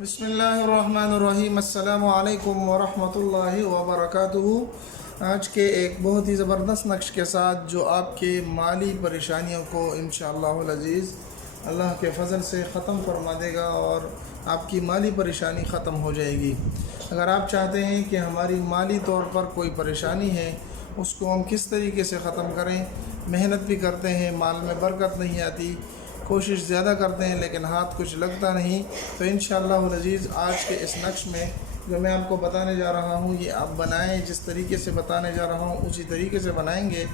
بسم اللہ الرحمن الرحیم السلام علیکم ورحمۃ اللہ وبرکاتہ۔ آج کے ایک بہت ہی زبردست نقش کے ساتھ جو آپ کے مالی پریشانیوں کو انشاءاللہ العزیز اللہ کے فضل سے ختم فرما دے گا اور آپ کی مالی پریشانی ختم ہو جائے گی۔ اگر آپ چاہتے ہیں کہ ہماری مالی طور پر کوئی پریشانی ہے اس کو ہم کس طریقے سے ختم کریں، محنت بھی کرتے ہیں مال میں برکت نہیں آتی، کوشش زیادہ کرتے ہیں لیکن ہاتھ کچھ لگتا نہیں، تو انشاءاللہ العزیز آج کے اس نقش میں جو میں آپ کو بتانے جا رہا ہوں یہ آپ بنائیں، جس طریقے سے بتانے جا رہا ہوں اسی طریقے سے بنائیں گے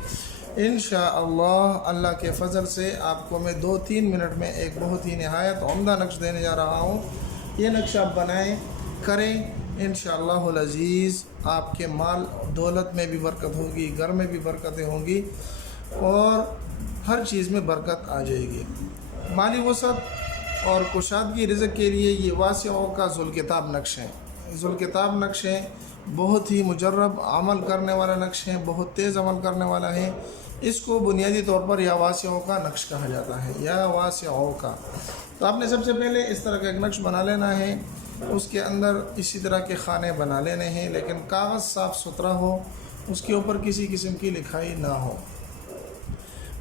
انشاءاللہ اللہ کے فضل سے آپ کو میں 2-3 منٹ میں ایک بہت ہی نہایت عمدہ نقش دینے جا رہا ہوں۔ یہ نقش آپ بنائیں کریں انشاءاللہ العزیز آپ کے مال دولت میں بھی برکت ہوگی، گھر میں بھی برکتیں ہوں گی اور ہر چیز میں برکت آ جائے گی۔ مالی وسعت اور کشادگی رزق کے لیے یہ واسعوں کا ذوالکتاب نقش ہے۔ ذوالکتاب نقش ہے، بہت ہی مجرب عمل کرنے والا نقش ہے، بہت تیز عمل کرنے والا ہے۔ اس کو بنیادی طور پر یا واسعوں کا نقش کہا جاتا ہے، یا واسعوں کا۔ تو آپ نے سب سے پہلے اس طرح کا ایک نقش بنا لینا ہے، اس کے اندر اسی طرح کے خانے بنا لینے ہیں لیکن کاغذ صاف ستھرا ہو، اس کے اوپر کسی قسم کی لکھائی نہ ہو۔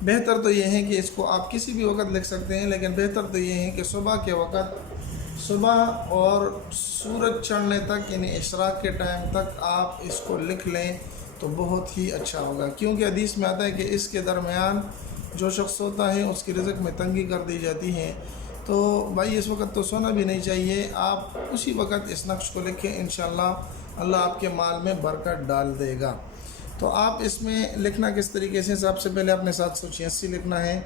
بہتر تو یہ ہے کہ اس کو آپ کسی بھی وقت لکھ سکتے ہیں لیکن بہتر تو یہ ہے کہ صبح کے وقت، صبح اور سورج چڑھنے تک یعنی اشراق کے ٹائم تک آپ اس کو لکھ لیں تو بہت ہی اچھا ہوگا، کیونکہ حدیث میں آتا ہے کہ اس کے درمیان جو شخص ہوتا ہے اس کی رزق میں تنگی کر دی جاتی ہے۔ تو بھائی اس وقت تو سونا بھی نہیں چاہیے، آپ اسی وقت اس نقش کو لکھیں، انشاءاللہ اللہ آپ کے مال میں برکت ڈال دے گا۔ تو آپ اس میں لکھنا کس طریقے سے، سب سے پہلے آپ نے 786 لکھنا ہے،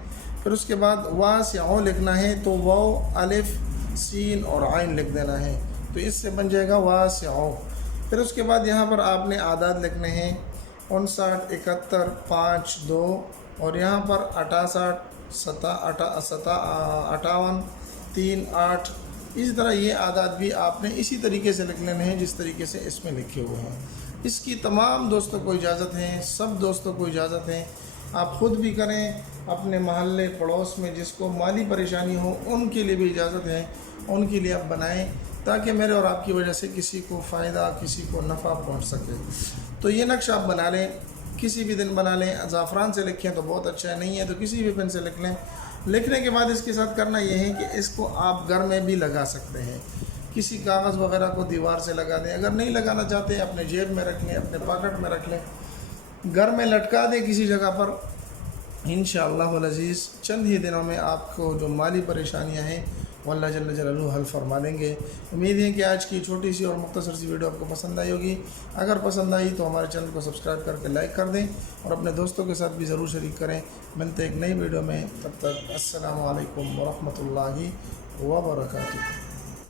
پھر اس کے بعد واسعوں لکھنا ہے، تو واو الف سین اور عین لکھ دینا ہے، تو اس سے بن جائے گا واسعوں۔ پھر اس کے بعد یہاں پر آپ نے اعداد لکھنے ہیں 59 71 5 2 اور یہاں پر 68 58 3 8، اسی طرح یہ اعداد بھی آپ نے اسی طریقے سے لکھ لینے ہیں جس طریقے سے اس میں لکھے ہوئے ہیں۔ اس کی تمام دوستوں کو اجازت ہے، سب دوستوں کو اجازت ہے، آپ خود بھی کریں، اپنے محلے پڑوس میں جس کو مالی پریشانی ہو ان کے لیے بھی اجازت ہے، ان کے لیے آپ بنائیں تاکہ میرے اور آپ کی وجہ سے کسی کو فائدہ، کسی کو نفع پہنچ سکے۔ تو یہ نقش آپ بنا لیں، کسی بھی دن بنا لیں، زعفران سے لکھیں تو بہت اچھا ہے، نہیں ہے تو کسی بھی پین سے لکھ لیں۔ لکھنے کے بعد اس کے ساتھ کرنا یہ ہے کہ اس کو آپ گھر میں بھی لگا سکتے ہیں، کسی کاغذ وغیرہ کو دیوار سے لگا دیں، اگر نہیں لگانا چاہتے ہیں اپنے جیب میں رکھ لیں، اپنے پاکٹ میں رکھ لیں، گھر میں لٹکا دیں کسی جگہ پر۔ انشاءاللہ العزیز چند ہی دنوں میں آپ کو جو مالی پریشانیاں ہیں وہ اللہ جل جلالہ حل فرما دیں گے۔ امید ہے کہ آج کی چھوٹی سی اور مختصر سی ویڈیو آپ کو پسند آئی ہوگی۔ اگر پسند آئی تو ہمارے چینل کو سبسکرائب کر کے لائک کر دیں اور اپنے دوستوں کے ساتھ بھی ضرور شریک کریں۔ ملتے ایک نئی ویڈیو میں، تب تک السلام علیکم ورحمۃ اللہ وبرکاتہ۔